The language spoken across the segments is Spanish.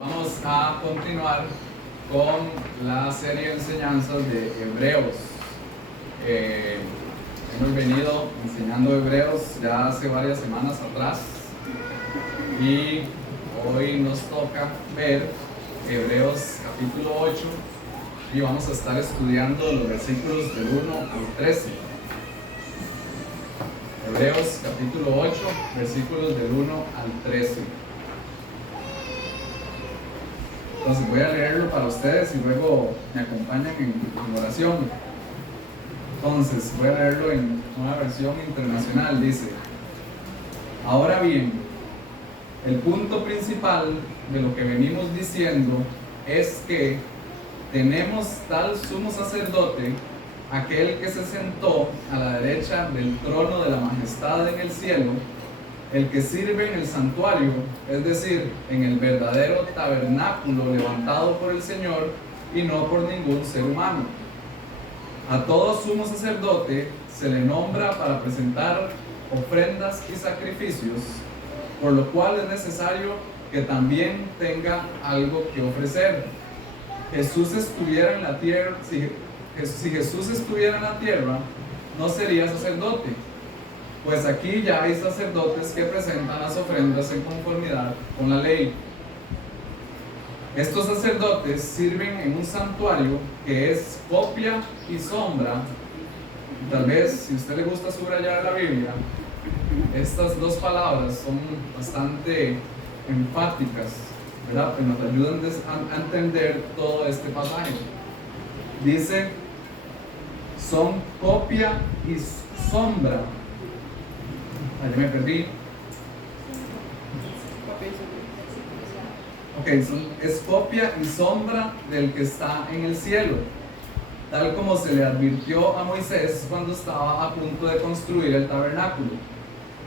Vamos a continuar con la serie de enseñanzas de Hebreos. Hemos venido enseñando Hebreos ya hace varias semanas atrás y hoy nos toca ver Hebreos capítulo 8 y vamos a estar estudiando los versículos del 1 al 13. Hebreos capítulo 8, versículos del 1 al 13. Entonces voy a leerlo para ustedes y luego me acompañan en oración. Entonces voy a leerlo en una versión internacional. Dice: ahora bien, el punto principal de lo que venimos diciendo es que tenemos tal sumo sacerdote, aquel que se sentó a la derecha del trono de la majestad en el cielo, el que sirve en el santuario, es decir, en el verdadero tabernáculo levantado por el Señor y no por ningún ser humano. A todo sumo sacerdote se le nombra para presentar ofrendas y sacrificios, por lo cual es necesario que también tenga algo que ofrecer. Jesús estuviera en la tierra, si Jesús estuviera en la tierra, no sería sacerdote, pues aquí ya hay sacerdotes que presentan las ofrendas en conformidad con la ley. Estos sacerdotes sirven en un santuario que es copia y sombra. Tal vez, si a usted le gusta subrayar la Biblia, estas dos palabras son bastante enfáticas, ¿verdad? Que nos ayudan a entender todo este pasaje. Dice, son copia y sombra. Ahí me perdí. Ok, es copia y sombra del que está en el cielo, tal como se le advirtió a Moisés cuando estaba a punto de construir el tabernáculo.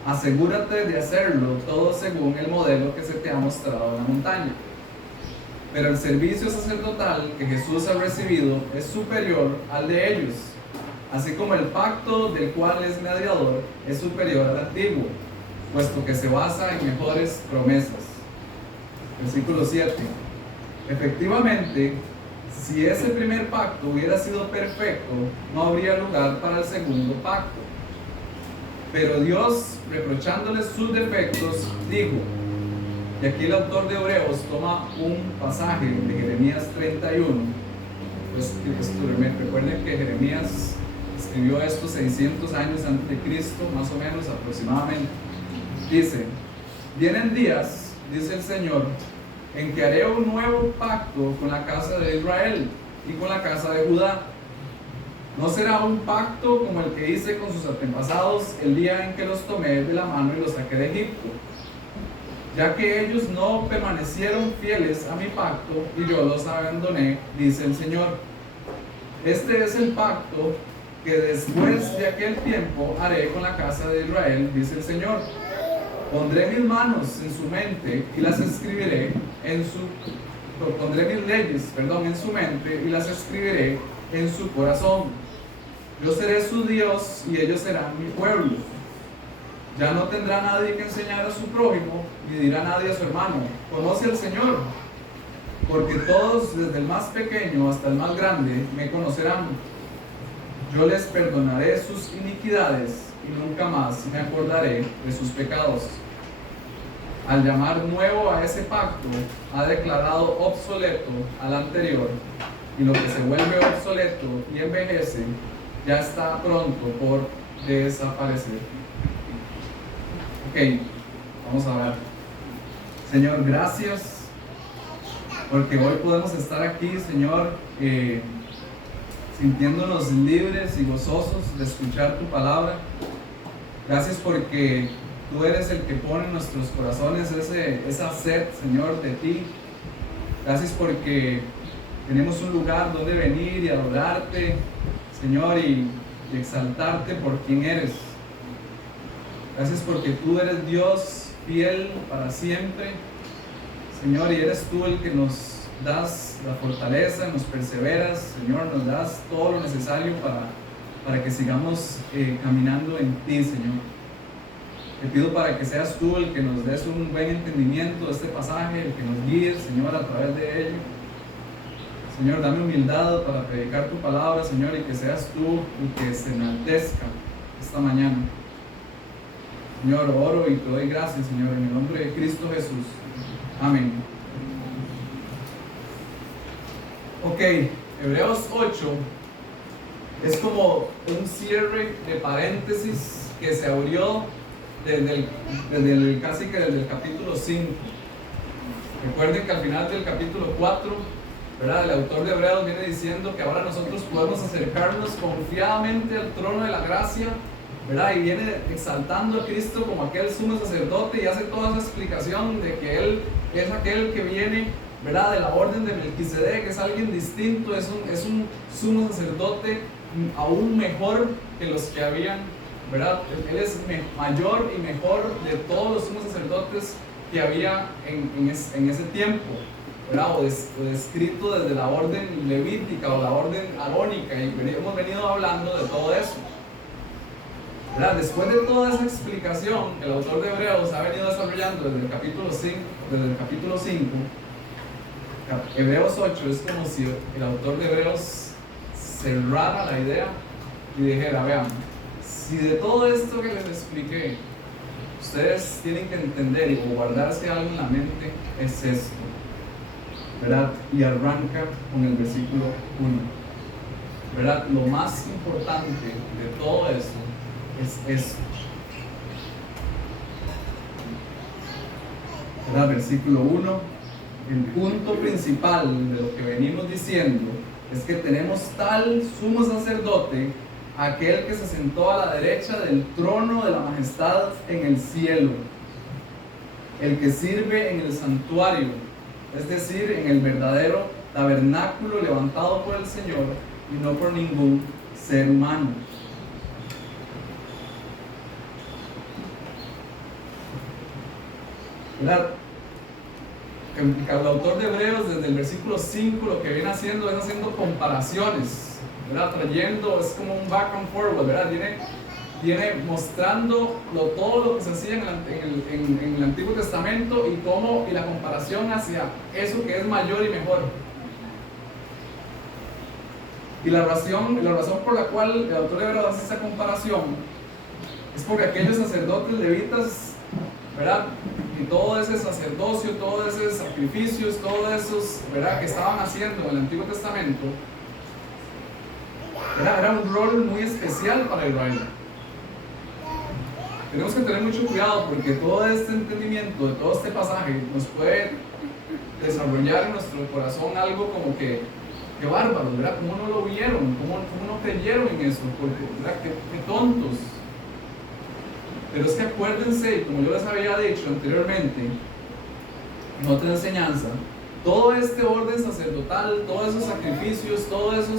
Asegúrate de hacerlo todo según el modelo que se te ha mostrado en la montaña. Pero el servicio sacerdotal que Jesús ha recibido es superior al de ellos, así como el pacto del cual es mediador es superior al antiguo, puesto que se basa en mejores promesas. Versículo 7. Efectivamente, si ese primer pacto hubiera sido perfecto, no habría lugar para el segundo pacto. Pero Dios, reprochándoles sus defectos, dijo, y aquí el autor de Hebreos toma un pasaje de Jeremías 31. Pues recuerden que Jeremías escribió esto 600 años antes de Cristo, más o menos, aproximadamente. Dice, vienen días, dice el Señor, en que haré un nuevo pacto con la casa de Israel y con la casa de Judá. No será un pacto como el que hice con sus antepasados el día en que los tomé de la mano y los saqué de Egipto, ya que ellos no permanecieron fieles a mi pacto y yo los abandoné, dice el Señor. Este es el pacto que después de aquel tiempo haré con la casa de Israel, dice el Señor. Pondré mis manos en su mente y las escribiré pondré mis leyes, en su mente y las escribiré en su corazón. Yo seré su Dios y ellos serán mi pueblo. Ya no tendrá nadie que enseñar a su prójimo, ni dirá nadie a su hermano, conoce al Señor, porque todos, desde el más pequeño hasta el más grande, me conocerán. Yo les perdonaré sus iniquidades y nunca más me acordaré de sus pecados. Al llamar nuevo a ese pacto, ha declarado obsoleto al anterior, y lo que se vuelve obsoleto y envejece ya está pronto por desaparecer. Ok, vamos a ver. Señor, gracias porque hoy podemos estar aquí, Señor, sintiéndonos libres y gozosos de escuchar tu palabra. Gracias porque tú eres el que pone en nuestros corazones esa sed, Señor, de ti. Gracias porque tenemos un lugar donde venir y adorarte, Señor, y exaltarte por quien eres. Gracias porque tú eres Dios fiel para siempre, Señor, y eres tú el que nos das la fortaleza, nos perseveras, Señor, nos das todo lo necesario para que sigamos caminando en ti, Señor. Te pido para que seas tú el que nos des un buen entendimiento de este pasaje, el que nos guíe, Señor, a través de ello. Señor, dame humildad para predicar tu palabra, Señor, y que seas tú el que se enaltezca esta mañana. Señor, oro y te doy gracias, Señor, en el nombre de Cristo Jesús. Amén. Ok, Hebreos 8 es como un cierre de paréntesis que se abrió casi que desde el capítulo 5. Recuerden que al final del capítulo 4, ¿verdad?, el autor de Hebreos viene diciendo que ahora nosotros podemos acercarnos confiadamente al trono de la gracia, ¿verdad? Y viene exaltando a Cristo como aquel sumo sacerdote y hace toda esa explicación de que Él es aquel que viene, ¿verdad?, de la orden de Melquisedec, es alguien distinto, es un sumo sacerdote aún mejor que los que habían, ¿verdad? Él es mayor y mejor de todos los sumos sacerdotes que había en ese tiempo, ¿verdad? O descrito desde la orden levítica o la orden arónica, y hemos venido hablando de todo eso, ¿verdad? Después de toda esa explicación, el autor de Hebreos ha venido desarrollando desde el capítulo 5, Hebreos 8 es como si el autor de Hebreos cerrara la idea y dijera: vean, si de todo esto que les expliqué ustedes tienen que entender o guardarse algo en la mente, es esto, ¿verdad? Y arranca con el versículo 1, ¿verdad? Lo más importante de todo esto es esto, ¿verdad? Versículo 1, el punto principal de lo que venimos diciendo es que tenemos tal sumo sacerdote, aquel que se sentó a la derecha del trono de la majestad en el cielo, el que sirve en el santuario, es decir, en el verdadero tabernáculo levantado por el Señor y no por ningún ser humano. ¿Verdad? El autor de Hebreos, desde el versículo 5, lo que viene haciendo es haciendo comparaciones, ¿verdad? Trayendo, es como un back and forward, ¿verdad? Viene mostrando todo lo que se hacía en el Antiguo Testamento y la comparación hacia eso que es mayor y mejor. Y la razón por la cual el autor de Hebreos hace esa comparación es porque aquellos sacerdotes levitas, ¿verdad?, y todo ese sacerdocio, todos esos sacrificios, todos esos, ¿verdad?, que estaban haciendo en el Antiguo Testamento, era un rol muy especial para Israel. Tenemos que tener mucho cuidado porque todo este entendimiento de todo este pasaje nos puede desarrollar en nuestro corazón algo como que bárbaro, ¿verdad? ¿Cómo no lo vieron? ¿Cómo no creyeron en eso? Porque, ¿verdad?, qué tontos. Pero es que acuérdense, como yo les había dicho anteriormente en otra enseñanza, todo este orden sacerdotal, todos esos sacrificios, todo eso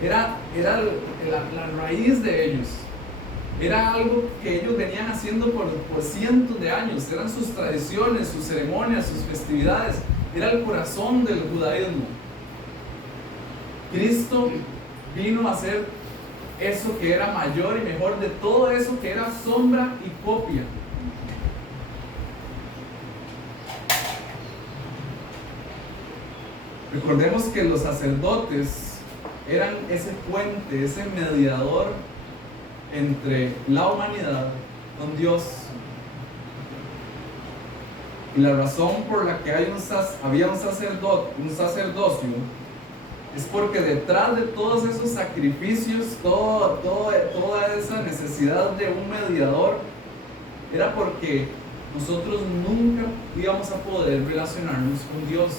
era la raíz de ellos. Era algo que ellos venían haciendo por cientos de años. Eran sus tradiciones, sus ceremonias, sus festividades. Era el corazón del judaísmo. Cristo vino a ser eso que era mayor y mejor de todo eso que era sombra y copia. Recordemos que los sacerdotes eran ese puente, ese mediador entre la humanidad con Dios. Y la razón por la que había un sacerdocio es porque detrás de todos esos sacrificios, toda esa necesidad de un mediador, era porque nosotros nunca íbamos a poder relacionarnos con Dios.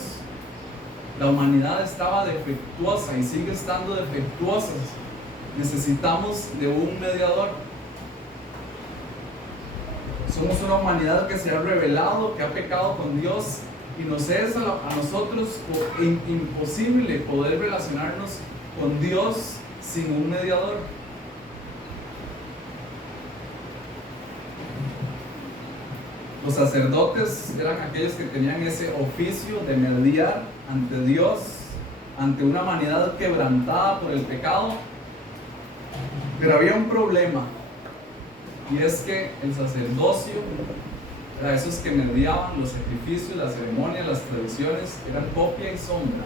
La humanidad estaba defectuosa y sigue estando defectuosa. Necesitamos de un mediador. Somos una humanidad que se ha rebelado, que ha pecado con Dios, y nos es a nosotros imposible poder relacionarnos con Dios sin un mediador. Los sacerdotes eran aquellos que tenían ese oficio de mediar ante Dios, ante una humanidad quebrantada por el pecado. Pero había un problema. y es que el sacerdocio, esos que mediaban los sacrificios, las ceremonias, las tradiciones, eran copia y sombra.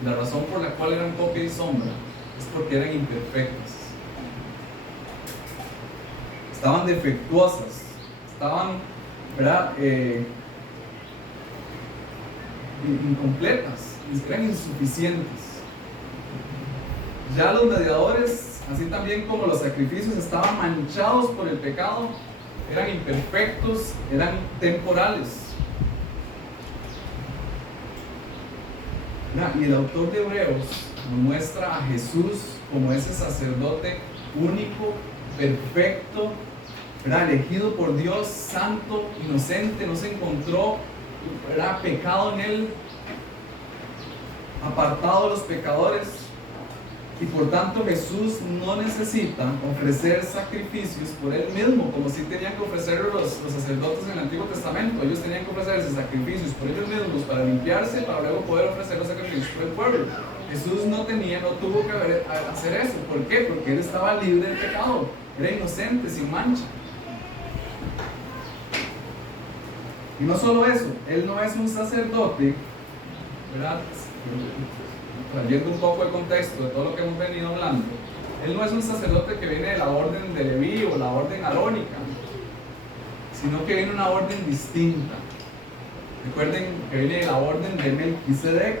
Y la razón por la cual eran copia y sombra es porque eran imperfectas, estaban defectuosas, estaban, ¿verdad? Incompletas, eran insuficientes. Ya los mediadores, así también como los sacrificios, estaban manchados por el pecado, eran imperfectos, eran temporales. Y el autor de Hebreos nos muestra a Jesús como ese sacerdote único, perfecto, ¿verdad? Elegido por Dios, santo, inocente, no se encontró, ¿verdad?, pecado en él, apartado de los pecadores. Y por tanto Jesús no necesita ofrecer sacrificios por él mismo, como si tenían que ofrecerlo los sacerdotes en el Antiguo Testamento. Ellos tenían que ofrecerse sacrificios por ellos mismos para limpiarse, para luego poder ofrecer los sacrificios por el pueblo. Jesús no tuvo que hacer eso. ¿Por qué? Porque él estaba libre del pecado, era inocente, sin mancha. Y no solo eso, él no es un sacerdote, ¿verdad?, trayendo un poco de contexto de todo lo que hemos venido hablando. Él no es un sacerdote que viene de la orden de Leví o la orden arónica, sino que viene de una orden distinta. Recuerden que viene de la orden de Melquisedec.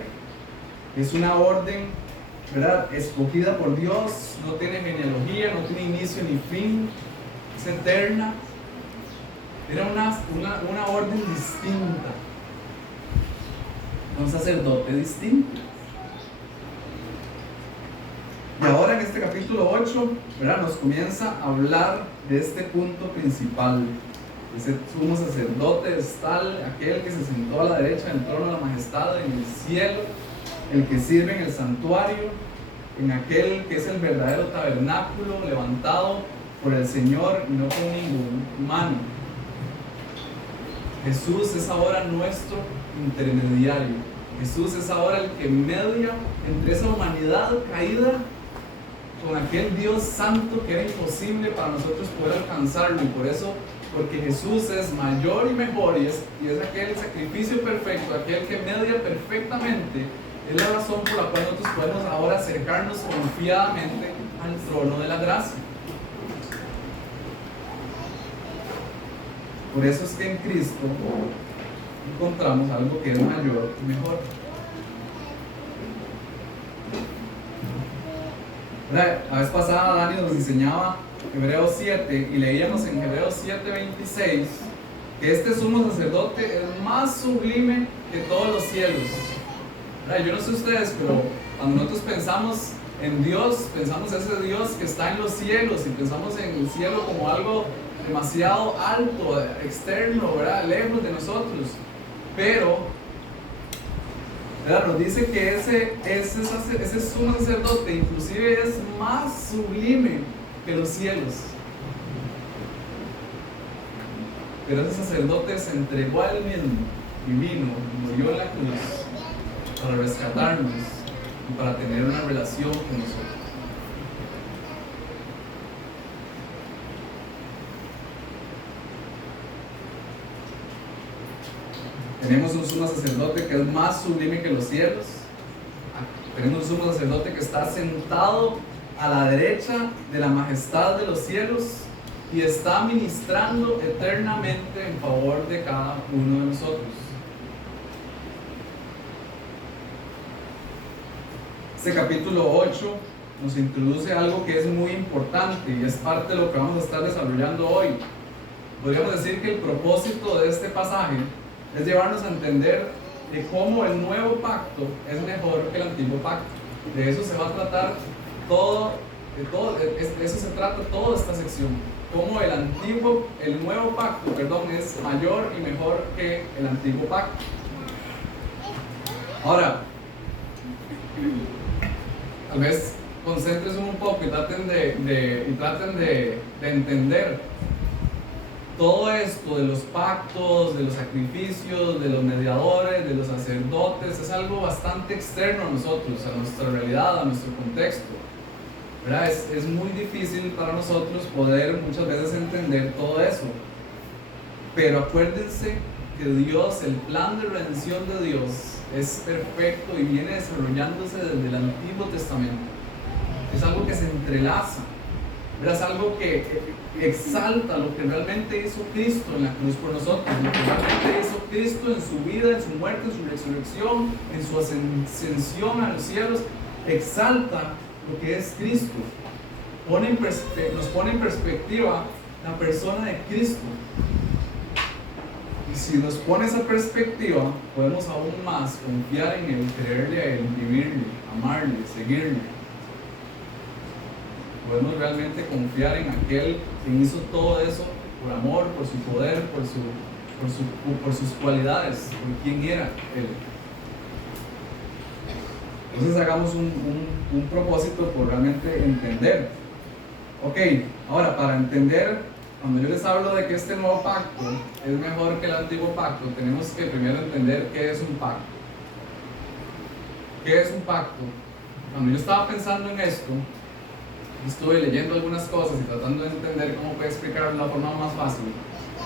Es una orden, ¿verdad?, escogida por Dios, no tiene genealogía, no tiene inicio ni fin, es eterna. Era una orden distinta, un sacerdote distinto. Y ahora en este capítulo 8, ¿verdad?, nos comienza a hablar de este punto principal. Ese sumo sacerdote es tal, aquel que se sentó a la derecha del trono de la majestad en el cielo, el que sirve en el santuario, en aquel que es el verdadero tabernáculo levantado por el Señor y no por ningún humano. Jesús es ahora nuestro intermediario. Jesús es ahora el que media entre esa humanidad caída con aquel Dios santo que era imposible para nosotros poder alcanzarlo. Y por eso, porque Jesús es mayor y mejor y es aquel sacrificio perfecto, aquel que media perfectamente, es la razón por la cual nosotros podemos ahora acercarnos confiadamente al trono de la gracia. Por eso es que en Cristo encontramos algo que es mayor y mejor. La vez pasada Dani nos enseñaba Hebreos 7 y leíamos en Hebreos 7:26 que este sumo sacerdote es más sublime que todos los cielos. Yo no sé ustedes, pero cuando nosotros pensamos en Dios, pensamos en ese Dios que está en los cielos y pensamos en el cielo como algo demasiado alto, externo, ¿verdad?, lejos de nosotros. Pero, ¿verdad?, nos dice que ese sumo sacerdote inclusive es más sublime que los cielos. Pero ese sacerdote se entregó a él mismo y vino, murió en la cruz para rescatarnos y para tener una relación con nosotros. Tenemos un sumo sacerdote que es más sublime que los cielos. Tenemos un sumo sacerdote que está sentado a la derecha de la majestad de los cielos y está ministrando eternamente en favor de cada uno de nosotros. Este capítulo 8 nos introduce algo que es muy importante y es parte de lo que vamos a estar desarrollando hoy. Podríamos decir que el propósito de este pasaje es llevarnos a entender de cómo el nuevo pacto es mejor que el antiguo pacto. De eso se va a tratar de eso se trata toda esta sección. Cómo el nuevo pacto, es mayor y mejor que el antiguo pacto. Ahora, tal vez concéntrense un poco y traten de entender todo esto de los pactos, de los sacrificios, de los mediadores, de los sacerdotes. Es algo bastante externo a nosotros, a nuestra realidad, a nuestro contexto. ¿verdad? Es muy difícil para nosotros poder muchas veces entender todo eso. Pero acuérdense que Dios, el plan de redención de Dios es perfecto y viene desarrollándose desde el Antiguo Testamento. Es algo que se entrelaza, ¿verdad? Es algo que exalta lo que realmente hizo Cristo en la cruz por nosotros, lo que realmente hizo Cristo en su vida, en su muerte, en su resurrección, en su ascensión a los cielos. Exalta lo que es Cristo, nos pone en perspectiva la persona de Cristo. Y si nos pone esa perspectiva, podemos aún más confiar en Él, creerle a Él, vivirle, amarle, seguirle. Podemos realmente confiar en aquel que hizo todo eso por amor, por su poder, por sus cualidades, por quién era Él. Entonces hagamos un propósito por realmente entender. Ok, ahora para entender, cuando yo les hablo de que este nuevo pacto es mejor que el antiguo pacto, tenemos que primero entender qué es un pacto. ¿Qué es un pacto? Cuando yo estaba pensando en esto, estuve leyendo algunas cosas y tratando de entender cómo puedo explicarlo de la forma más fácil.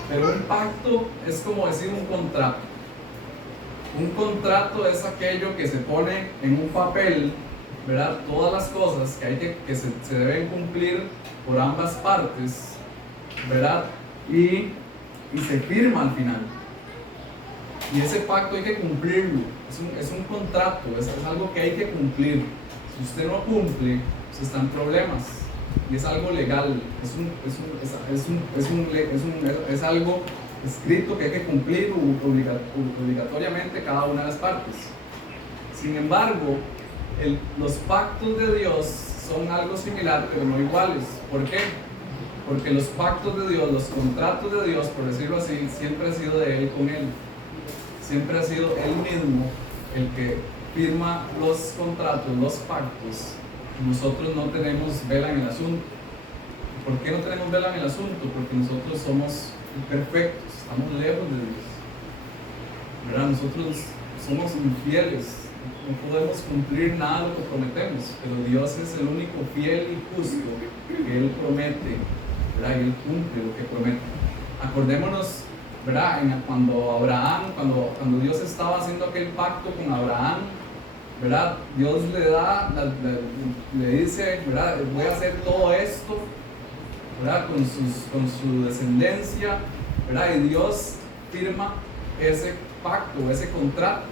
Pero un pacto es como decir un contrato. Un contrato es aquello que se pone en un papel, ¿verdad? Todas las cosas que se deben cumplir por ambas partes, ¿verdad? Y se firma al final. Y ese pacto hay que cumplirlo. Es un contrato, es algo que hay que cumplir. Si usted no cumple, usted está en problemas. Y es algo legal, es algo escrito que hay que cumplir obligatoriamente cada una de las partes. Sin embargo, los pactos de Dios son algo similar, pero no iguales. ¿Por qué? Porque los pactos de Dios, los contratos de Dios, por decirlo así, siempre ha sido de Él con Él. Siempre ha sido Él mismo el que firma los contratos, los pactos. Nosotros no tenemos vela en el asunto. ¿Por qué no tenemos vela en el asunto? Porque nosotros somos imperfectos, estamos lejos de Dios, ¿verdad? Nosotros somos infieles, no podemos cumplir nada de lo que prometemos, pero Dios es el único fiel y justo que Él promete, ¿verdad? Y Él cumple lo que promete. Acordémonos, ¿verdad? Cuando Dios estaba haciendo aquel pacto con Abraham, ¿verdad? Dios le dice, ¿verdad? Voy a hacer todo esto, ¿verdad? Con su descendencia, ¿verdad? Y Dios firma ese pacto, ese contrato.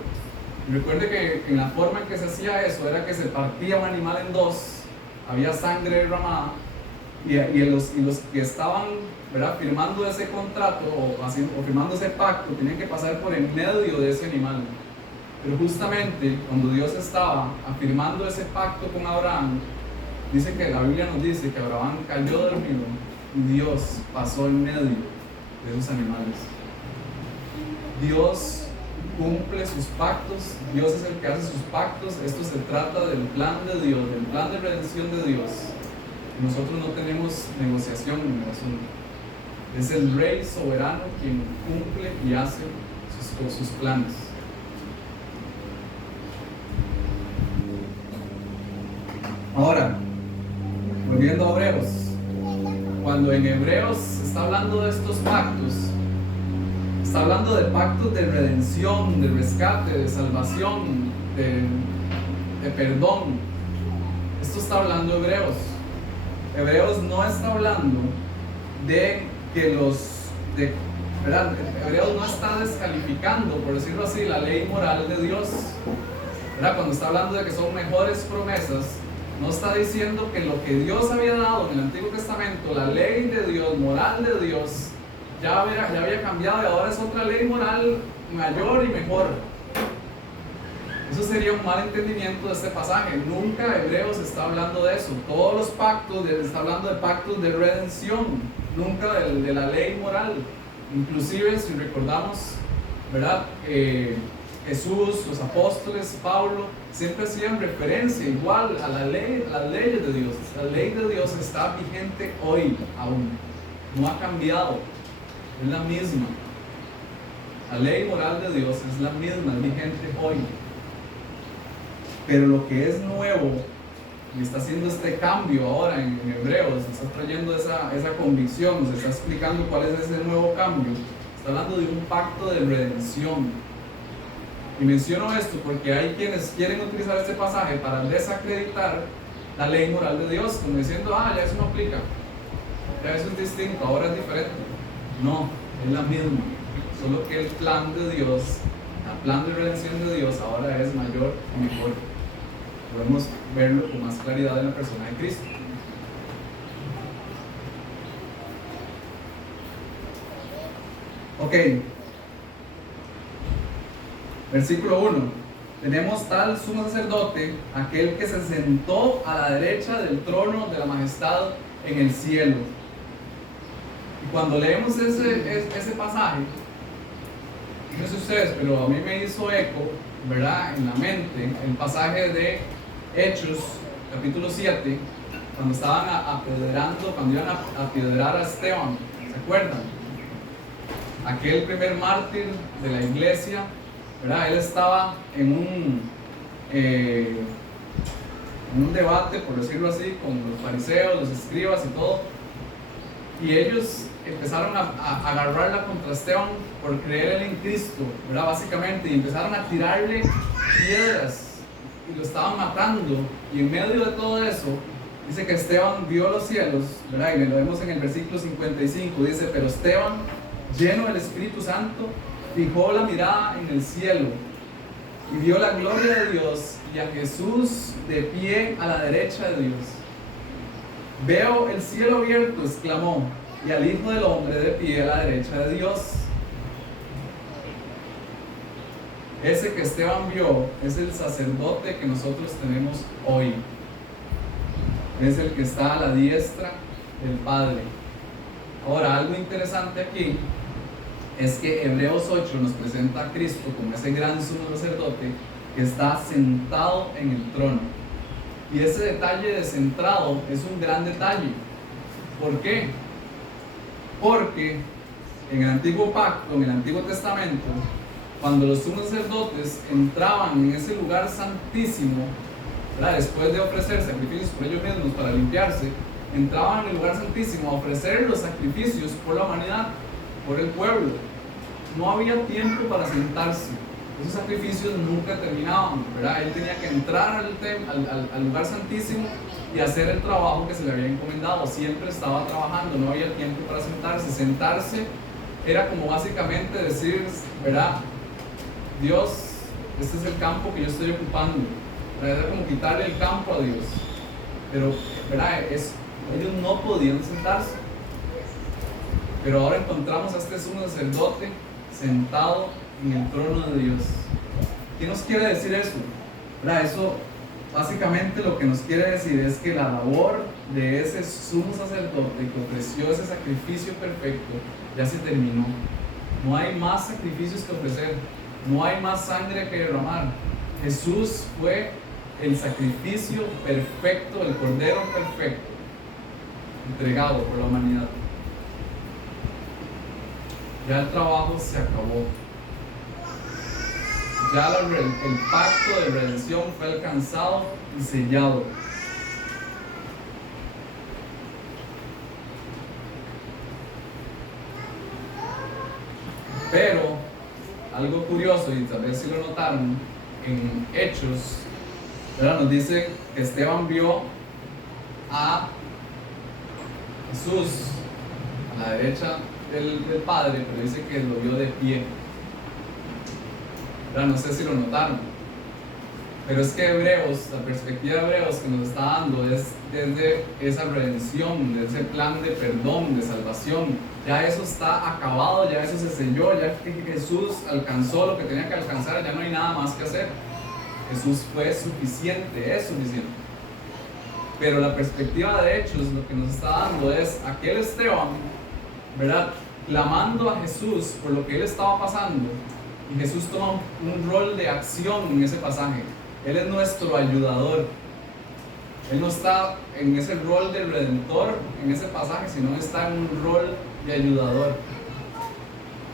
Y recuerde que en la forma en que se hacía eso era que se partía un animal en dos, había sangre derramada, y los que estaban, ¿verdad? Firmando ese contrato o firmando ese pacto tenían que pasar por en medio de ese animal. Pero justamente cuando Dios estaba afirmando ese pacto con Abraham, dice que la Biblia nos dice que Abraham cayó dormido y Dios pasó en medio de esos animales. Dios cumple sus pactos, Dios es el que hace sus pactos. Esto se trata del plan de Dios, del plan de redención de Dios. Nosotros no tenemos negociación en el asunto. Es el Rey soberano quien cumple y hace sus planes. Ahora, volviendo a Hebreos, cuando en Hebreos se está hablando de estos pactos, está hablando de pactos de redención, de rescate, de salvación, de perdón. Esto está hablando Hebreos. Hebreos no está hablando de que ¿verdad? Hebreos no está descalificando, por decirlo así, la ley moral de Dios, ¿verdad? Cuando está hablando de que son mejores promesas, no está diciendo que lo que Dios había dado en el Antiguo Testamento, la ley de Dios, moral de Dios, ya había cambiado y ahora es otra ley moral mayor y mejor. Eso sería un mal entendimiento de este pasaje. Nunca Hebreos está hablando de eso. Todos los pactos, está hablando de pactos de redención, nunca de la ley moral. Inclusive, si recordamos, ¿verdad? Jesús, los apóstoles, Pablo, siempre hacían referencia igual a las leyes de Dios. La ley de Dios está vigente hoy aún, no ha cambiado, es la misma. La ley moral de Dios es la misma, es vigente hoy. Pero lo que es nuevo y está haciendo este cambio ahora en Hebreos, está trayendo esa convicción, nos está explicando cuál es ese nuevo cambio. Está hablando de un pacto de redención. Y menciono esto porque hay quienes quieren utilizar este pasaje para desacreditar la ley moral de Dios, como diciendo, ya eso no aplica, ya eso es distinto, ahora es diferente. No, es la misma, solo que el plan de Dios, el plan de redención de Dios ahora es mayor y mejor. Podemos verlo con más claridad en la persona de Cristo. Ok, versículo 1. Tenemos tal sumo sacerdote, aquel que se sentó a la derecha del trono de la majestad en el cielo. Y cuando leemos ese pasaje, no sé ustedes, pero a mí me hizo eco, ¿verdad?, en la mente, el pasaje de Hechos, capítulo 7, cuando estaban apedreando, cuando iban a apedrear a Esteban, ¿se acuerdan? Aquel primer mártir de la iglesia, ¿verdad? Él estaba en un debate, por decirlo así, con los fariseos, los escribas y todo, y ellos empezaron a agarrarla contra Esteban por creer en Cristo, ¿verdad? Básicamente, y empezaron a tirarle piedras y lo estaban matando, y en medio de todo eso dice que Esteban vio los cielos, ¿verdad? Y lo vemos en el versículo 55, dice, pero Esteban, lleno del Espíritu Santo, fijó la mirada en el cielo y vio la gloria de Dios y a Jesús de pie a la derecha de Dios. Veo el cielo abierto, exclamó, y al Hijo del Hombre de pie a la derecha de Dios. Ese que Esteban vio es el sacerdote que nosotros tenemos hoy. Es el que está a la diestra del Padre. Ahora, algo interesante aquí es que Hebreos 8 nos presenta a Cristo como ese gran sumo sacerdote que está sentado en el trono. Y ese detalle de centrado es un gran detalle. ¿Por qué? Porque en el Antiguo Pacto, en el Antiguo Testamento, cuando los sumos sacerdotes entraban en ese lugar santísimo, ¿verdad?, después de ofrecer sacrificios por ellos mismos para limpiarse, entraban en el lugar santísimo a ofrecer los sacrificios por la humanidad, por el pueblo. No había tiempo para sentarse. Esos sacrificios nunca terminaban, ¿verdad? Él tenía que entrar al lugar santísimo y hacer el trabajo que se le había encomendado. Siempre estaba trabajando, no había tiempo para sentarse. Sentarse era como básicamente decir, ¿verdad?, Dios, este es el campo que yo estoy ocupando. ¿Verdad? Era como quitarle el campo a Dios. Pero, ¿verdad?, ellos no podían sentarse. Pero ahora encontramos a este sumo sacerdote sentado en el trono de Dios. ¿Qué nos quiere decir eso? ¿Verdad? Eso básicamente lo que nos quiere decir es que la labor de ese sumo sacerdote que ofreció ese sacrificio perfecto ya se terminó. No hay más sacrificios que ofrecer, no hay más sangre que derramar. Jesús fue el sacrificio perfecto, el cordero perfecto, entregado por la humanidad. Ya el trabajo se acabó. Ya el pacto de redención fue alcanzado y sellado. Pero, algo curioso, y tal vez si lo notaron, en Hechos, ¿verdad?, nos dice que Esteban vio a Jesús a la derecha del Padre, pero dice que lo vio de pie. ¿Verdad? No sé si lo notaron, pero es que Hebreos, la perspectiva de Hebreos que nos está dando es desde esa redención, de ese plan de perdón, de salvación. Ya eso está acabado, ya eso se selló, ya que Jesús alcanzó lo que tenía que alcanzar, ya no hay nada más que hacer. Jesús fue suficiente, es suficiente. Pero la perspectiva de Hechos lo que nos está dando es aquel Esteban, ¿verdad?, clamando a Jesús por lo que él estaba pasando, y Jesús toma un rol de acción en ese pasaje. Él es nuestro ayudador. Él no está en ese rol de redentor en ese pasaje, sino está en un rol de ayudador.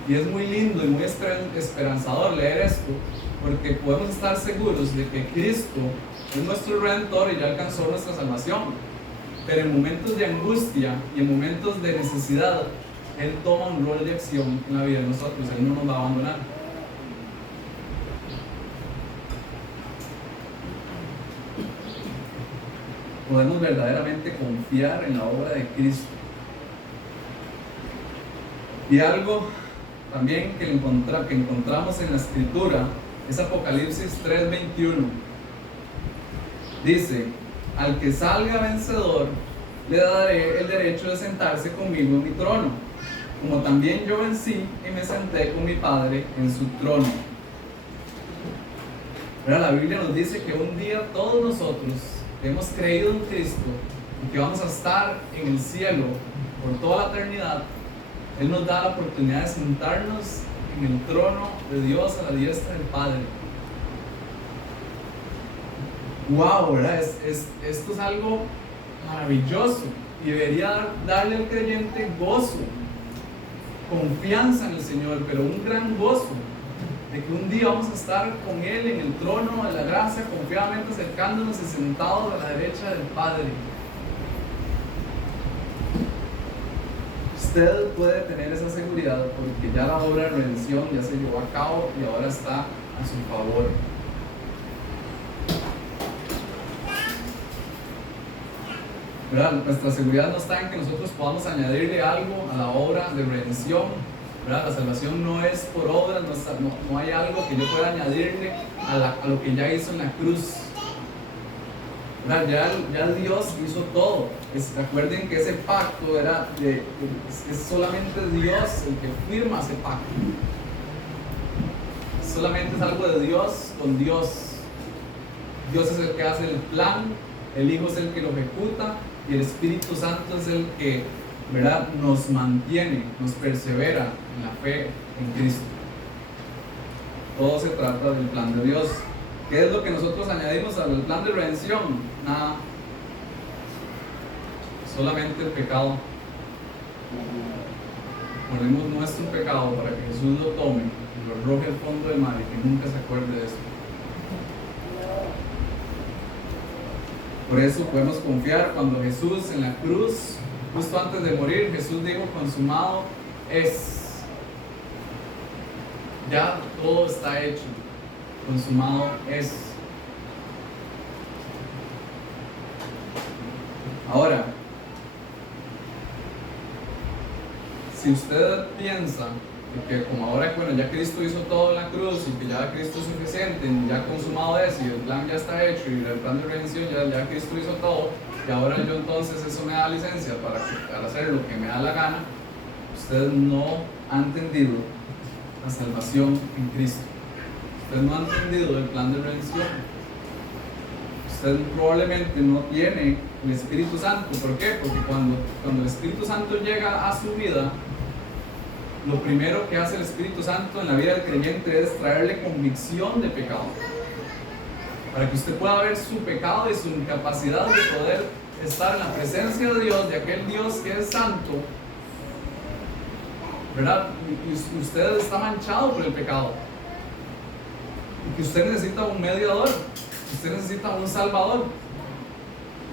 Y es muy lindo y muy esperanzador leer esto, porque podemos estar seguros de que Cristo es nuestro Redentor y ya alcanzó nuestra salvación. Pero en momentos de angustia y en momentos de necesidad, Él toma un rol de acción en la vida de nosotros. Él no nos va a abandonar. Podemos verdaderamente confiar en la obra de Cristo. Y algo también que encontramos en la Escritura es Apocalipsis 3:21. Dice: al que salga vencedor, le daré el derecho de sentarse conmigo en mi trono, como también yo vencí y me senté con mi Padre en su trono. Pero la Biblia nos dice que un día todos nosotros que hemos creído en Cristo y que vamos a estar en el cielo por toda la eternidad, Él nos da la oportunidad de sentarnos en el trono de Dios a la diestra del Padre. ¡Wow! ¿Verdad? Esto es algo maravilloso y debería darle al creyente gozo, confianza en el Señor, pero un gran gozo de que un día vamos a estar con Él en el trono de la gracia, confiadamente acercándonos y sentados a la derecha del Padre. Usted puede tener esa seguridad porque ya la obra de redención ya se llevó a cabo y ahora está a su favor. ¿Verdad? Nuestra seguridad no está en que nosotros podamos añadirle algo a la obra de redención. ¿Verdad? La salvación no es por obras, no hay algo que yo pueda añadirle a lo que ya hizo en la cruz. ¿Verdad? Ya Dios hizo todo. Recuerden que ese pacto es solamente Dios el que firma ese pacto. Solamente es algo de Dios con Dios. Dios es el que hace el plan, el Hijo es el que lo ejecuta y el Espíritu Santo es el que, ¿verdad?, nos mantiene, nos persevera en la fe en Cristo. Todo se trata del plan de Dios. ¿Qué es lo que nosotros añadimos al plan de redención? Nada. Solamente el pecado. Ponemos nuestro pecado para que Jesús lo tome y lo arroje al fondo del mar y que nunca se acuerde de eso. Por eso podemos confiar cuando Jesús en la cruz, justo antes de morir, Jesús dijo: consumado es. Ya todo está hecho. Consumado es. Ahora, si usted piensa que como ahora, bueno, ya Cristo hizo todo en la cruz y que ya Cristo es suficiente, ya consumado es y el plan ya está hecho y el plan de redención ya Cristo hizo todo y ahora yo entonces eso me da licencia para hacer lo que me da la gana, usted no ha entendido la salvación en Cristo. Usted no ha entendido el plan de redención. Usted probablemente no tiene el Espíritu Santo. ¿Por qué? Porque cuando el Espíritu Santo llega a su vida, lo primero que hace el Espíritu Santo en la vida del creyente es traerle convicción de pecado. Para que usted pueda ver su pecado y su incapacidad de poder estar en la presencia de Dios, de aquel Dios que es santo, ¿verdad? Y usted está manchado por el pecado. Y que usted necesita un mediador, usted necesita un salvador.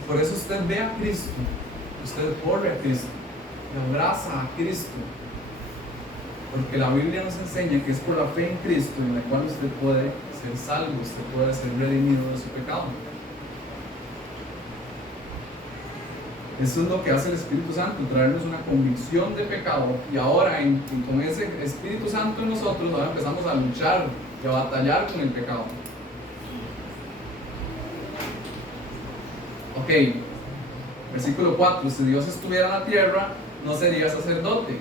Por eso usted ve a Cristo, usted corre a Cristo, y abraza a Cristo. Porque la Biblia nos enseña que es por la fe en Cristo en la cual usted puede ser salvo, usted puede ser redimido de su pecado. Eso es lo que hace el Espíritu Santo, traernos una convicción de pecado. Y ahora, con ese Espíritu Santo en nosotros, ahora empezamos a luchar y a batallar con el pecado. Ok, versículo 4. Si Dios estuviera en la tierra, no sería sacerdote.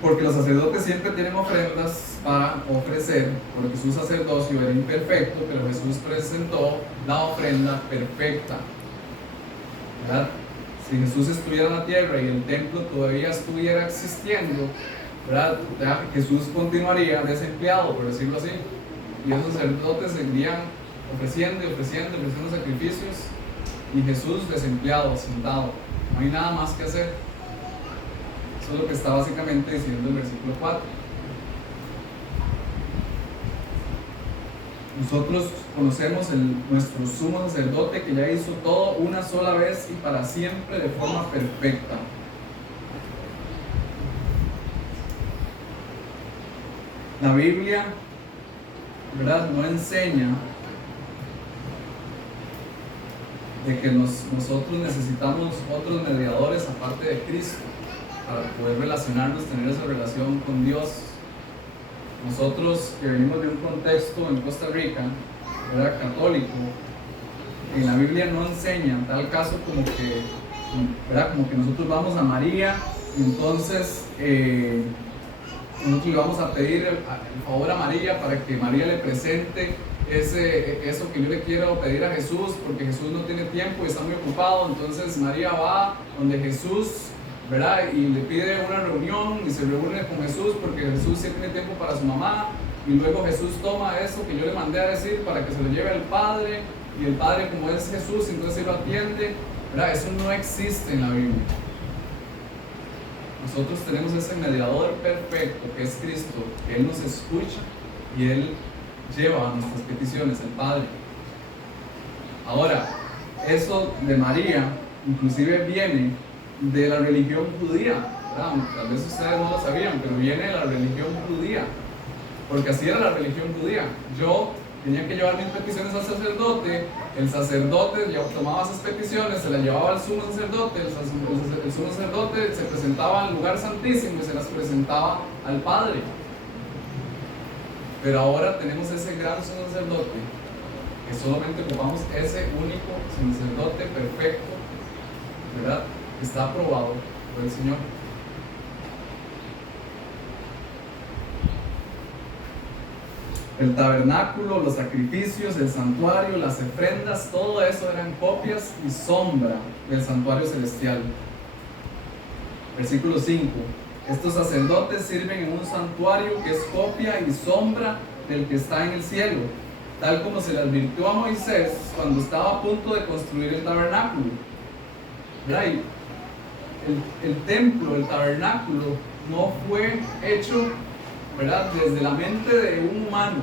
Porque los sacerdotes siempre tienen ofrendas para ofrecer, porque su sacerdocio era imperfecto, pero Jesús presentó la ofrenda perfecta. ¿Verdad? Si Jesús estuviera en la tierra y el templo todavía estuviera existiendo, ¿verdad?, Jesús continuaría desempleado, por decirlo así, y los sacerdotes seguirían ofreciendo sacrificios, y Jesús desempleado, sentado. No hay nada más que hacer. Eso es lo que está básicamente diciendo el versículo 4. Nosotros conocemos nuestro sumo sacerdote que ya hizo todo una sola vez y para siempre de forma perfecta. La Biblia, ¿verdad?, no enseña de que nosotros necesitamos otros mediadores aparte de Cristo para poder relacionarnos, tener esa relación con Dios. Nosotros que venimos de un contexto en Costa Rica, ¿verdad?, católico, en la Biblia no enseña tal caso como que, ¿verdad?, como que nosotros vamos a María y entonces nosotros le vamos a pedir el favor a María para que María le presente eso que yo le quiero pedir a Jesús, porque Jesús no tiene tiempo y está muy ocupado. Entonces María va donde Jesús, ¿verdad?, y le pide una reunión y se reúne con Jesús porque Jesús sí tiene tiempo para su mamá, y luego Jesús toma eso que yo le mandé a decir para que se lo lleve al Padre, y el Padre, como es Jesús, entonces él lo atiende, ¿verdad? Eso no existe en la Biblia. Nosotros tenemos ese mediador perfecto que es Cristo, que Él nos escucha y Él lleva nuestras peticiones, el Padre. Ahora, eso de María inclusive viene de la religión judía, ¿verdad? Tal vez ustedes no lo sabían, pero viene de la religión judía, porque así era la religión judía. Yo tenía que llevar mis peticiones al sacerdote, el sacerdote tomaba esas peticiones, se las llevaba al sumo sacerdote, el sumo sacerdote se presentaba al lugar santísimo y se las presentaba al Padre. Pero ahora tenemos ese gran sumo sacerdote, que solamente ocupamos ese único sumo sacerdote perfecto, ¿verdad?, que está aprobado por el Señor. El tabernáculo, los sacrificios, el santuario, las ofrendas, todo eso eran copias y sombra del santuario celestial. Versículo 5. Estos sacerdotes sirven en un santuario que es copia y sombra del que está en el cielo, tal como se le advirtió a Moisés cuando estaba a punto de construir el tabernáculo. ¿Verdad? El templo, el tabernáculo, no fue hecho, ¿verdad?, desde la mente de un humano,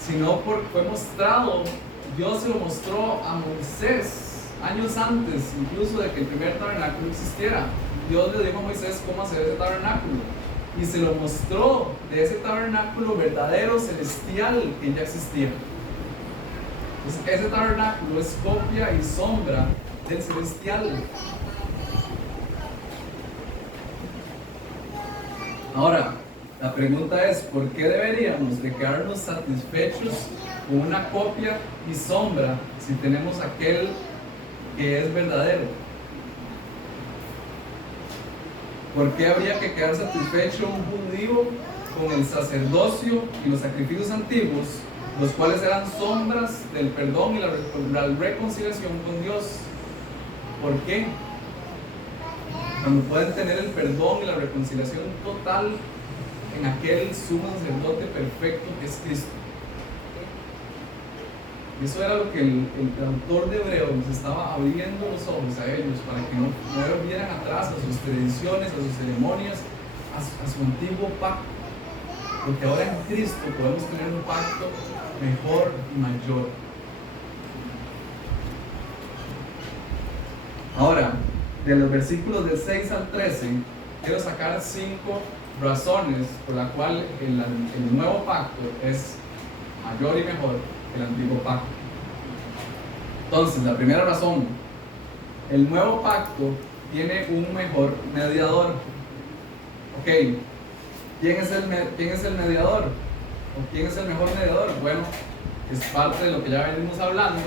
sino porque fue mostrado, Dios se lo mostró a Moisés años antes, incluso de que el primer tabernáculo existiera. Dios le dijo a Moisés cómo hacer ese tabernáculo y se lo mostró de ese tabernáculo verdadero, celestial, que ya existía. Entonces, ese tabernáculo es copia y sombra del celestial. Ahora, la pregunta es, ¿por qué deberíamos de quedarnos satisfechos con una copia y sombra si tenemos aquel que es verdadero? ¿Por qué habría que quedar satisfecho un judío con el sacerdocio y los sacrificios antiguos, los cuales eran sombras del perdón y la reconciliación con Dios? ¿Por qué? Cuando pueden tener el perdón y la reconciliación total en aquel sumo sacerdote perfecto que es Cristo. Eso era lo que el autor de Hebreos nos estaba abriendo los ojos a ellos, para que no vieran atrás a sus tradiciones, a sus ceremonias, a su antiguo pacto. Porque ahora en Cristo podemos tener un pacto mejor y mayor. Ahora, de los versículos del 6 al 13, quiero sacar 5 razones por las cuales el nuevo pacto es mayor y mejor que el antiguo pacto. Entonces, la primera razón, el nuevo pacto tiene un mejor mediador. Ok, ¿quién es el mediador? ¿O quién es el mejor mediador? Bueno, es parte de lo que ya venimos hablando,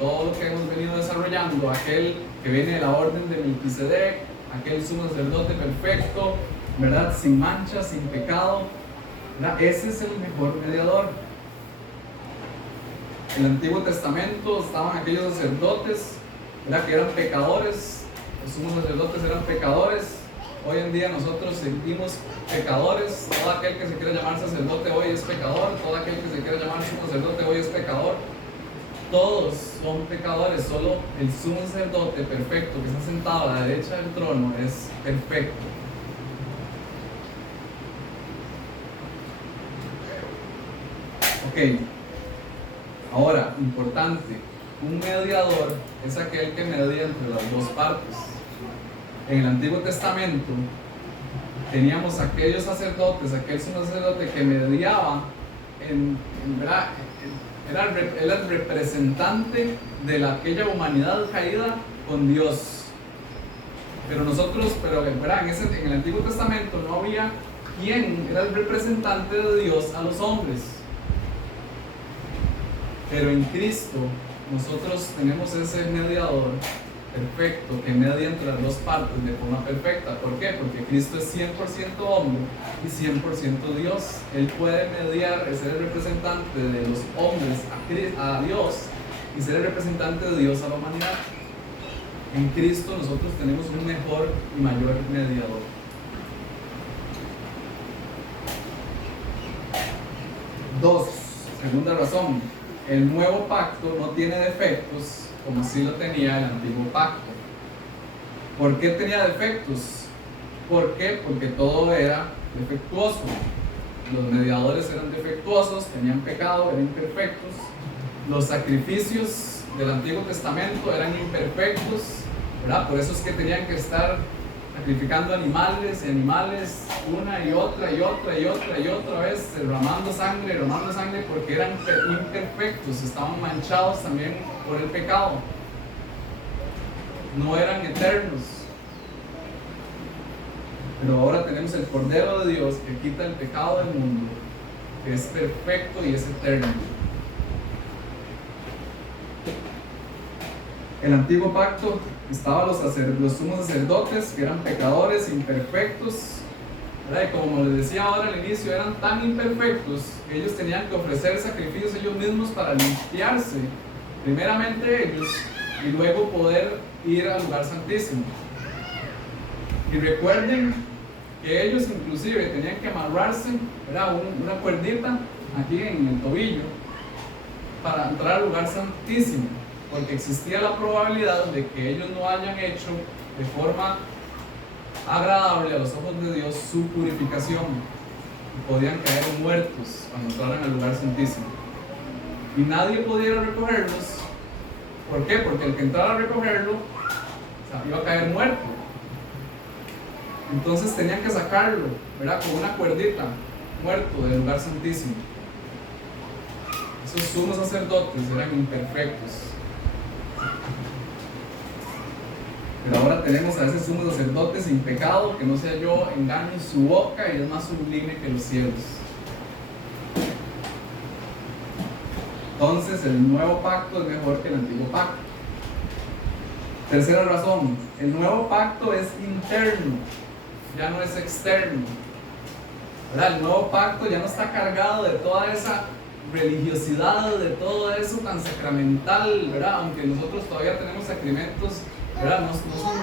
todo lo que hemos venido desarrollando, aquel que viene de la orden de Melquisedec, aquel sumo sacerdote perfecto, ¿verdad?, sin mancha, sin pecado, ¿verdad? Ese es el mejor mediador. En el Antiguo Testamento estaban aquellos sacerdotes, ¿verdad?, que eran pecadores. Los sumos sacerdotes eran pecadores. Hoy en día nosotros seguimos pecadores. Todo aquel que se quiera llamar sacerdote hoy es pecador. Todo aquel que se quiera llamar sumo sacerdote hoy es pecador. Todos son pecadores. Solo el sumo sacerdote perfecto que está sentado a la derecha del trono es perfecto. Ok, ahora, importante, un mediador es aquel que media entre las dos partes. En el Antiguo Testamento teníamos aquellos sacerdotes, aquel sumo sacerdote que mediaba, ¿verdad? Era el representante de aquella humanidad caída con Dios. Pero ¿verdad? En el Antiguo Testamento no había quien era el representante de Dios a los hombres. Pero en Cristo nosotros tenemos ese mediador perfecto que media entre las dos partes de forma perfecta. ¿Por qué? Porque Cristo es 100% hombre y 100% Dios. Él puede mediar, ser el representante de los hombres a Dios y ser el representante de Dios a la humanidad. En Cristo nosotros tenemos un mejor y mayor mediador. Dos, segunda razón, el nuevo pacto no tiene defectos como sí lo tenía el antiguo pacto. ¿Por qué tenía defectos? ¿Por qué? Porque todo era defectuoso. Los mediadores eran defectuosos, tenían pecado, eran imperfectos. Los sacrificios del Antiguo Testamento eran imperfectos, ¿verdad? Por eso es que tenían que estar sacrificando animales una y otra vez, derramando sangre, porque eran imperfectos, estaban manchados también por el pecado, no eran eternos. Pero ahora tenemos el Cordero de Dios que quita el pecado del mundo, que es perfecto y es eterno. El antiguo pacto estaban los sumos sacerdotes, que eran pecadores, imperfectos, ¿verdad? Y como les decía ahora al inicio, eran tan imperfectos que ellos tenían que ofrecer sacrificios ellos mismos para limpiarse, primeramente ellos, y luego poder ir al lugar santísimo. Y recuerden que ellos inclusive tenían que amarrarse, ¿verdad? Una cuerdita aquí en el tobillo para entrar al lugar santísimo, porque existía la probabilidad de que ellos no hayan hecho de forma agradable a los ojos de Dios su purificación y podían caer muertos cuando entraran al lugar santísimo y nadie pudiera recogerlos. ¿Por qué? Porque el que entrara a recogerlo, o sea, iba a caer muerto. Entonces tenían que sacarlo, ¿verdad? Con una cuerdita, muerto del lugar santísimo. Esos sumos sacerdotes eran imperfectos. Pero ahora tenemos a ese sumo sacerdote sin pecado, que no se halló engaño en su boca y es más sublime que los cielos. Entonces el nuevo pacto es mejor que el antiguo pacto. Tercera razón, el nuevo pacto es interno, ya no es externo, ¿verdad? El nuevo pacto ya no está cargado de toda esa religiosidad, de todo eso tan sacramental, ¿verdad? Aunque nosotros todavía tenemos sacramentos, ¿verdad? No son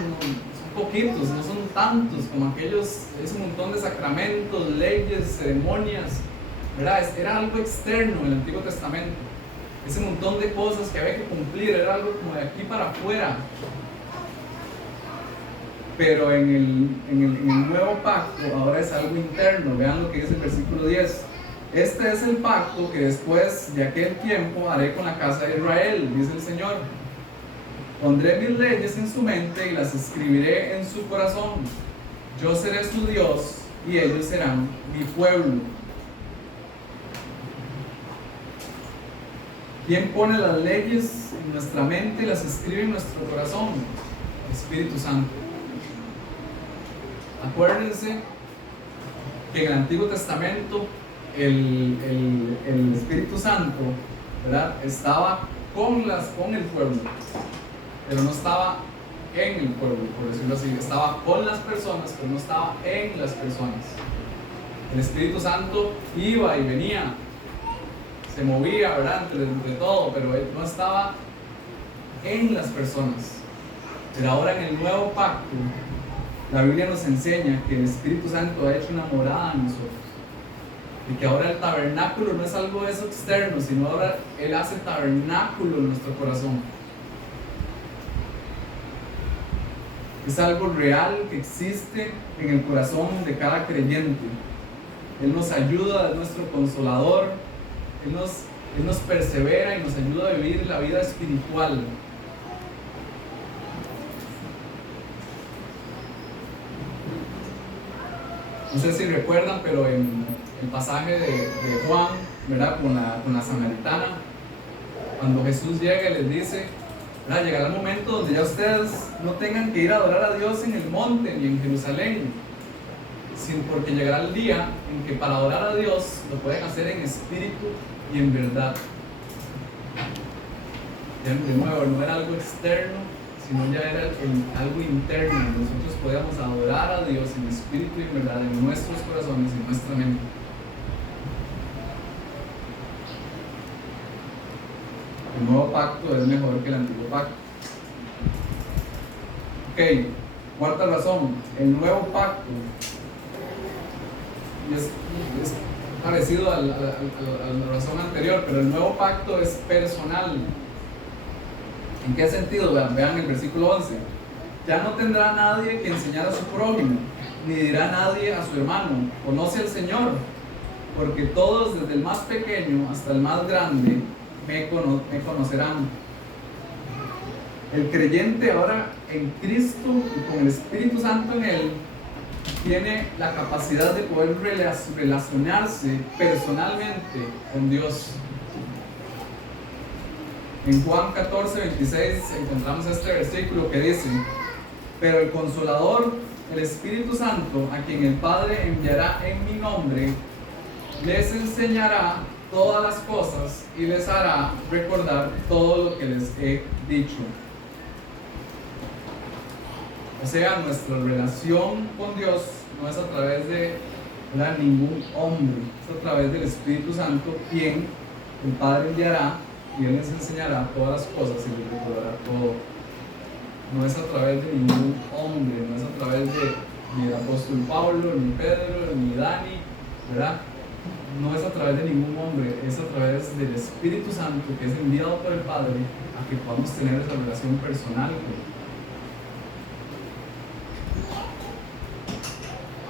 poquitos, no son tantos como aquellos, ese montón de sacramentos, leyes, ceremonias, ¿verdad? Era algo externo en el Antiguo Testamento. Ese montón de cosas que había que cumplir era algo como de aquí para afuera. Pero en el nuevo pacto ahora es algo interno. Vean lo que dice el versículo 10. Este es el pacto que después de aquel tiempo haré con la casa de Israel, dice el Señor. Pondré mis leyes en su mente y las escribiré en su corazón. Yo seré su Dios y ellos serán mi pueblo. ¿Quién pone las leyes en nuestra mente y las escribe en nuestro corazón? El Espíritu Santo. Acuérdense que en el Antiguo Testamento el Espíritu Santo, ¿verdad? Estaba con el pueblo, pero no estaba en el pueblo, por decirlo así. Estaba con las personas, pero no estaba en las personas. El Espíritu Santo iba y venía, se movía, ¿verdad? Entre todo, pero él no estaba en las personas. Pero ahora en el nuevo pacto, la Biblia nos enseña que el Espíritu Santo ha hecho una morada en nosotros. Y que ahora el tabernáculo no es algo de eso externo, sino ahora Él hace tabernáculo en nuestro corazón. Es algo real que existe en el corazón de cada creyente. Él nos ayuda, es nuestro consolador, Él nos persevera y nos ayuda a vivir la vida espiritual. No sé si recuerdan, pero en el pasaje de Juan, ¿verdad? Con la samaritana, cuando Jesús llega y les dice, ¿verdad? Llegará el momento donde ya ustedes no tengan que ir a adorar a Dios en el monte ni en Jerusalén, sino porque llegará el día en que para adorar a Dios lo pueden hacer en espíritu y en verdad. Ya de nuevo, no era algo externo, sino ya era algo interno. Nosotros podíamos adorar a Dios en espíritu y en verdad, en nuestros corazones y en nuestra mente. El nuevo pacto es mejor que el antiguo pacto. Ok, cuarta razón, el nuevo pacto es parecido a la razón anterior, pero el nuevo pacto es personal. ¿En qué sentido? Vean el versículo 11. Ya no tendrá nadie que enseñar a su prójimo, ni dirá nadie a su hermano, conoce al Señor, porque todos, desde el más pequeño hasta el más grande, me conocerán. El creyente ahora en Cristo y con el Espíritu Santo en él, tiene la capacidad de poder relacionarse personalmente con Dios. En Juan 14, 26 encontramos este versículo que dice: pero el Consolador, el Espíritu Santo, a quien el Padre enviará en mi nombre, les enseñará todas las cosas y les hará recordar todo lo que les he dicho. O sea, nuestra relación con Dios no es a través de ningún hombre, es a través del Espíritu Santo, quien el Padre enviará y Él les enseñará todas las cosas y les recordará todo. No es a través de ningún hombre, no es a través ni del apóstol Pablo, ni Pedro, ni Dani, ¿verdad? No es a través de ningún hombre, es a través del Espíritu Santo que es enviado por el Padre a que podamos tener esa relación personal con Él.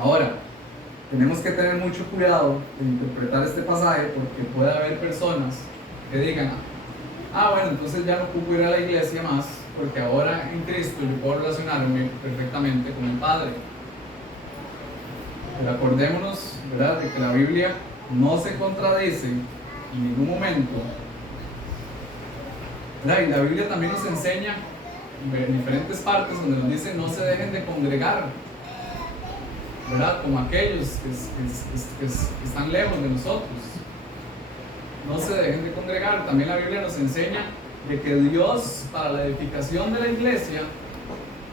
Ahora, tenemos que tener mucho cuidado de interpretar este pasaje, porque puede haber personas que digan: bueno, entonces ya no ocupo ir a la iglesia más, porque ahora en Cristo yo puedo relacionarme perfectamente con el Padre. Pero acordémonos, ¿verdad?, de que la Biblia no se contradice en ningún momento, ¿verdad? Y la Biblia también nos enseña en diferentes partes donde nos dice: no se dejen de congregar, ¿verdad?, como aquellos que están lejos de nosotros. No se dejen de congregar. También la Biblia nos enseña de que Dios, para la edificación de la iglesia,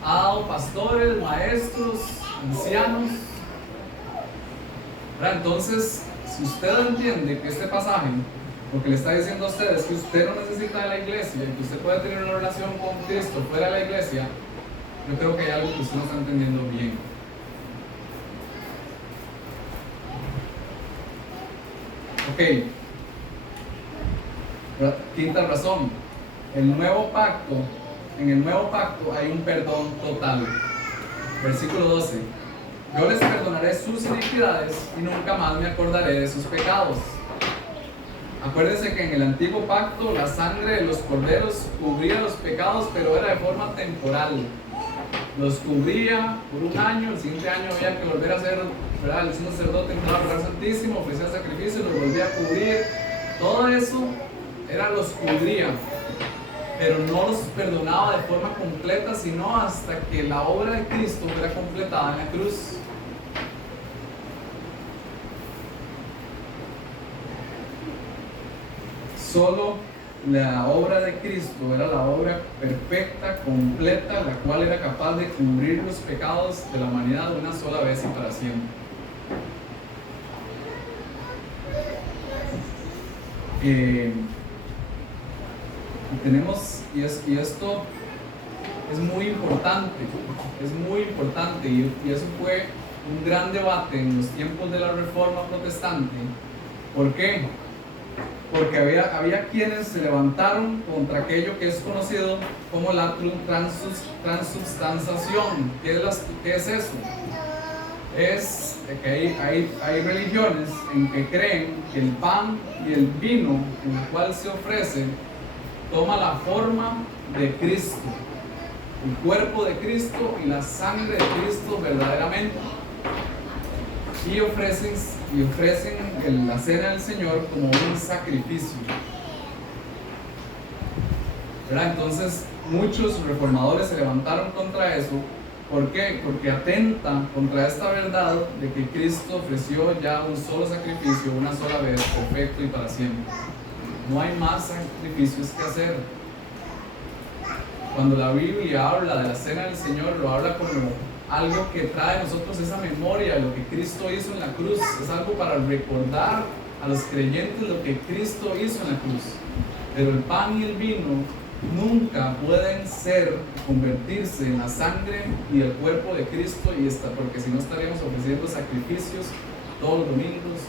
ha dado pastores, maestros, ancianos, ¿verdad? Entonces, si usted entiende que este pasaje lo que le está diciendo a usted es que usted no necesita de la iglesia y que usted puede tener una relación con Cristo fuera de la iglesia, yo creo que hay algo que usted no está entendiendo bien. Ok. Quinta razón, en el nuevo pacto hay un perdón total. Versículo 12: yo les perdonaré sus iniquidades y nunca más me acordaré de sus pecados. Acuérdense que en el antiguo pacto la sangre de los corderos cubría los pecados, pero era de forma temporal. Los cubría por un año, el siguiente año había que volver a hacer, ¿verdad?, el sumo sacerdote entraba al lugar santísimo, ofrecía sacrificio, los volvía a cubrir. Todo eso los cubría, pero no los perdonaba de forma completa, sino hasta que la obra de Cristo fuera completada en la cruz. Solo la obra de Cristo era la obra perfecta, completa, la cual era capaz de cubrir los pecados de la humanidad de una sola vez y para siempre. Y esto es muy importante, y eso fue un gran debate en los tiempos de la Reforma Protestante. ¿Por qué? Porque había quienes se levantaron contra aquello que es conocido como la transubstanciación. ¿Qué es eso? Es que hay religiones en que creen que el pan y el vino en el cual se ofrece toma la forma de Cristo, el cuerpo de Cristo y la sangre de Cristo verdaderamente, y ofrecen la cena del Señor como un sacrificio, ¿verdad? Entonces muchos reformadores se levantaron contra eso. ¿Por qué? Porque atenta contra esta verdad de que Cristo ofreció ya un solo sacrificio una sola vez, perfecto y para siempre. No hay más sacrificios que hacer. Cuando la Biblia habla de la cena del Señor, lo habla como algo que trae a nosotros esa memoria de lo que Cristo hizo en la cruz. Es algo para recordar a los creyentes lo que Cristo hizo en la cruz. Pero el pan y el vino nunca pueden convertirse en la sangre y el cuerpo de Cristo, porque si no estaríamos ofreciendo sacrificios todos los domingos,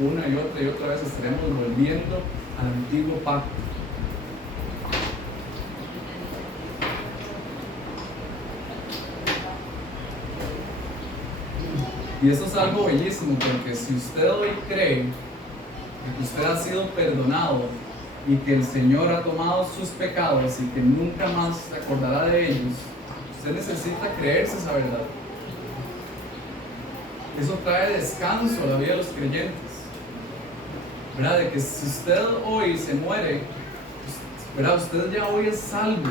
una y otra vez estaremos volviendo al antiguo pacto. Y eso es algo bellísimo, porque si usted hoy cree que usted ha sido perdonado y que el Señor ha tomado sus pecados y que nunca más se acordará de ellos, usted necesita creerse esa verdad. Eso trae descanso a la vida de los creyentes, ¿verdad? De que si usted hoy se muere, ¿verdad? Usted ya hoy es salvo.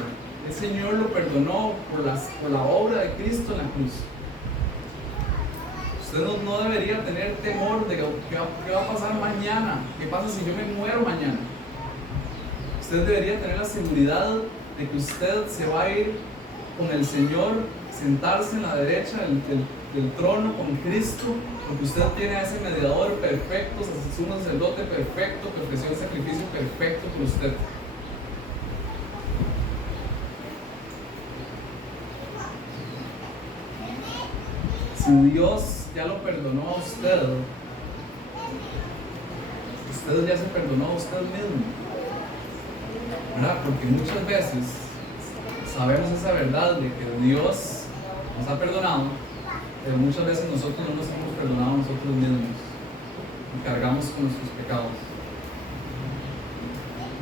El Señor lo perdonó por la obra de Cristo en la cruz. Usted no debería tener temor de qué va a pasar mañana. ¿Qué pasa si yo me muero mañana? Usted debería tener la seguridad de que usted se va a ir con el Señor, sentarse en la derecha del trono con Cristo, porque usted tiene a ese mediador perfecto, ese sumo sacerdote perfecto que ofreció el sacrificio perfecto por usted. Si Dios ya lo perdonó a usted ya se perdonó a usted mismo, ¿verdad? Porque muchas veces sabemos esa verdad de que Dios nos ha perdonado, pero muchas veces nosotros no nos hemos perdonado a nosotros mismos y cargamos con nuestros pecados.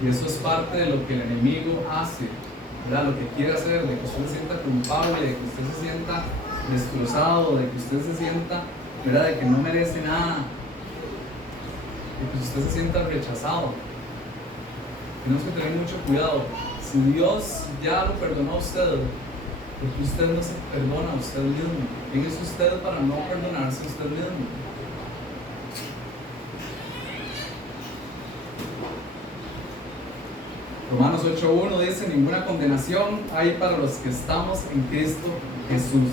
Y eso es parte de lo que el enemigo hace, ¿verdad? Lo que quiere hacer, de que usted se sienta culpable, de que usted se sienta destrozado, de que usted se sienta, ¿verdad?, de que no merece nada, de que usted se sienta rechazado. Tenemos que tener mucho cuidado. Si Dios ya lo perdonó a usted, porque usted no se perdona a usted mismo. ¿Quién es usted para no perdonarse a usted mismo? Romanos 8:1 dice: ninguna condenación hay para los que estamos en Cristo Jesús.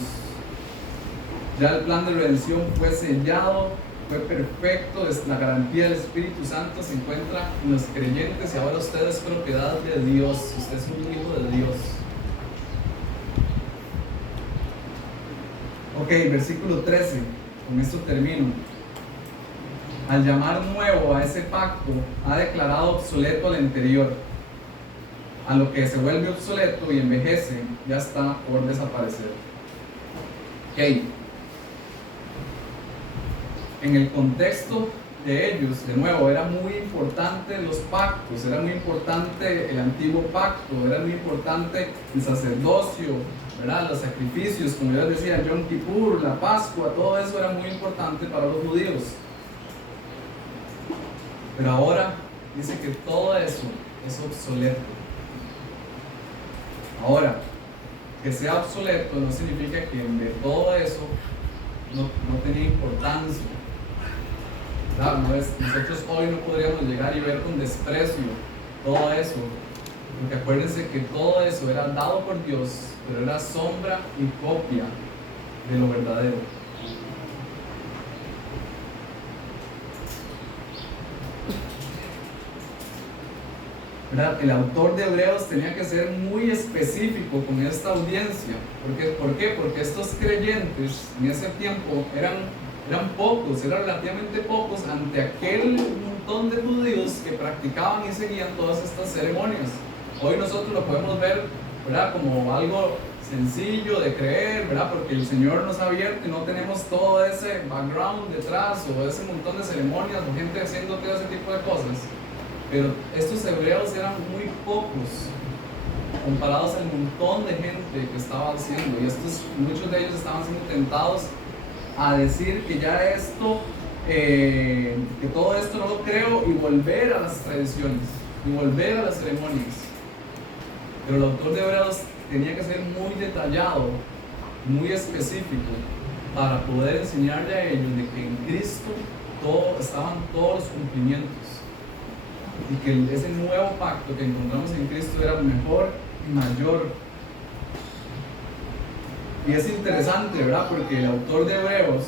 Ya el plan de redención fue sellado, fue perfecto, la garantía del Espíritu Santo se encuentra en los creyentes y ahora usted es propiedad de Dios, usted es un hijo de Dios. Ok, versículo 13, con esto termino. Al llamar nuevo a ese pacto, ha declarado obsoleto al anterior. A lo que se vuelve obsoleto y envejece, ya está por desaparecer. Ok. En el contexto de ellos, de nuevo, era muy importante los pactos, era muy importante el antiguo pacto, era muy importante el sacerdocio, ¿verdad?, los sacrificios, como yo les decía, Yom Kippur, la Pascua, todo eso era muy importante para los judíos. Pero ahora dice que todo eso es obsoleto. Ahora, que sea obsoleto no significa que de todo eso no tenía importancia. Nosotros hoy no podríamos llegar y ver con desprecio todo eso, porque acuérdense que todo eso era dado por Dios, pero era sombra y copia de lo verdadero. ¿Verdad? El autor de Hebreos tenía que ser muy específico con esta audiencia. ¿Por qué? Porque estos creyentes en ese tiempo eran pocos, eran relativamente pocos ante aquel montón de judíos que practicaban y seguían todas estas ceremonias. Hoy nosotros lo podemos ver, ¿verdad?, como algo sencillo de creer, ¿verdad? Porque el Señor nos ha abierto y no tenemos todo ese background detrás o ese montón de ceremonias o gente haciendo todo ese tipo de cosas. Pero estos hebreos eran muy pocos comparados al montón de gente que estaba haciendo, y muchos de ellos estaban siendo tentados a decir que ya esto, que todo esto no lo creo, y volver a las tradiciones y volver a las ceremonias. Pero el autor de Hebreos tenía que ser muy detallado, muy específico, para poder enseñarle a ellos de que en Cristo estaban todos los cumplimientos, y que ese nuevo pacto que encontramos en Cristo era mejor y mayor. Y es interesante, ¿verdad? Porque el autor de Hebreos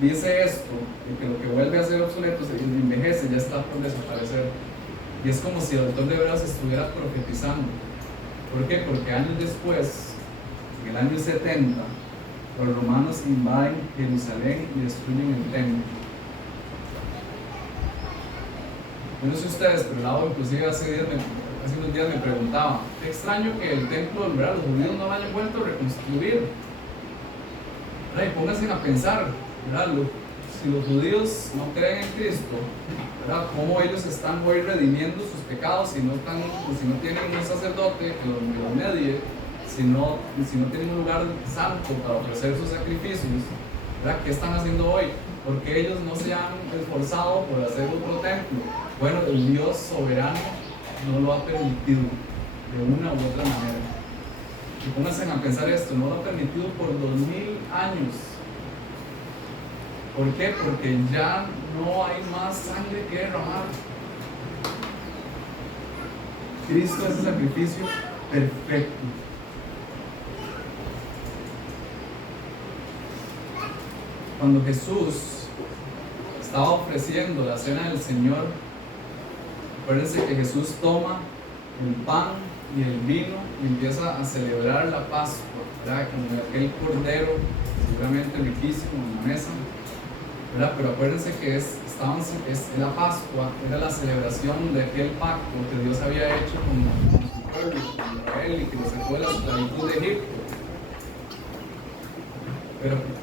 dice esto, de que lo que vuelve a ser obsoleto se envejece, ya está por desaparecer. Y es como si el autor de Hebreos estuviera profetizando. ¿Por qué? Porque años después, en el año 70, los romanos invaden Jerusalén y destruyen el templo. Yo no sé ustedes, pero Lau inclusive hace unos días me preguntaba, qué extraño que el templo, ¿verdad?, los judíos no lo hayan vuelto a reconstruir. ¿Verdad? Y pónganse a pensar, ¿verdad?, si los judíos no creen en Cristo, ¿verdad?, cómo ellos están hoy redimiendo sus pecados si no tienen un sacerdote que los medie, si no tienen un lugar santo para ofrecer sus sacrificios, ¿verdad? ¿Qué están haciendo hoy? Porque ellos no se han esforzado por hacer otro templo. Bueno, el Dios soberano no lo ha permitido de una u otra manera. Y pónganse a pensar esto, no lo ha permitido por 2000 años. ¿Por qué? Porque ya no hay más sangre que derramar. Cristo es el sacrificio perfecto. Cuando Jesús estaba ofreciendo la cena del Señor, acuérdense que Jesús toma el pan y el vino y empieza a celebrar la Pascua, ¿verdad?, con aquel cordero seguramente riquísimo en la mesa, ¿verdad? Pero acuérdense que la Pascua era la celebración de aquel pacto que Dios había hecho con su pueblo, con Israel, y que lo sacó de la esclavitud de Egipto.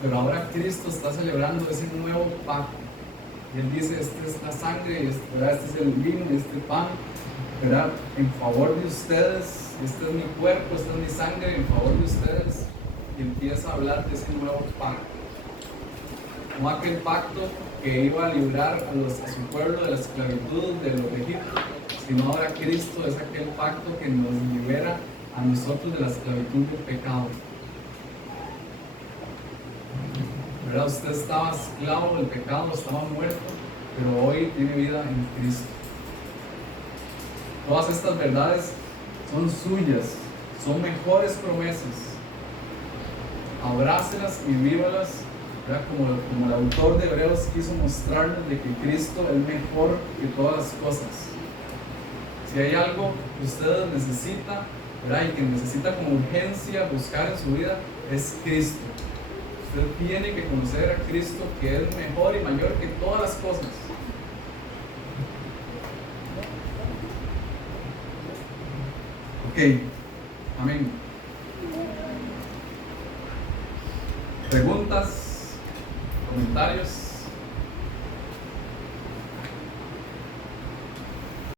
Pero ahora Cristo está celebrando ese nuevo pacto. Y Él dice, esta es la sangre, ¿verdad?, este es el vino y este pan, ¿verdad?, en favor de ustedes. Este es mi cuerpo, esta es mi sangre en favor de ustedes. Y empieza a hablar de ese nuevo pacto. No aquel pacto que iba a librar a su pueblo de la esclavitud de los de Egipto, sino ahora Cristo es aquel pacto que nos libera a nosotros de la esclavitud del pecado. ¿Verdad? Usted estaba esclavo del pecado, estaba muerto, pero hoy tiene vida en Cristo. Todas estas verdades son suyas, son mejores promesas. Abrácelas y vívalas, ¿verdad? Como el autor de Hebreos quiso mostrarnos de que Cristo es mejor que todas las cosas. Si hay algo que usted necesita, ¿verdad?, y que necesita con urgencia buscar en su vida, es Cristo. Usted tiene que conocer a Cristo, que es mejor y mayor que todas las cosas. Ok, amén. ¿Preguntas? ¿Comentarios?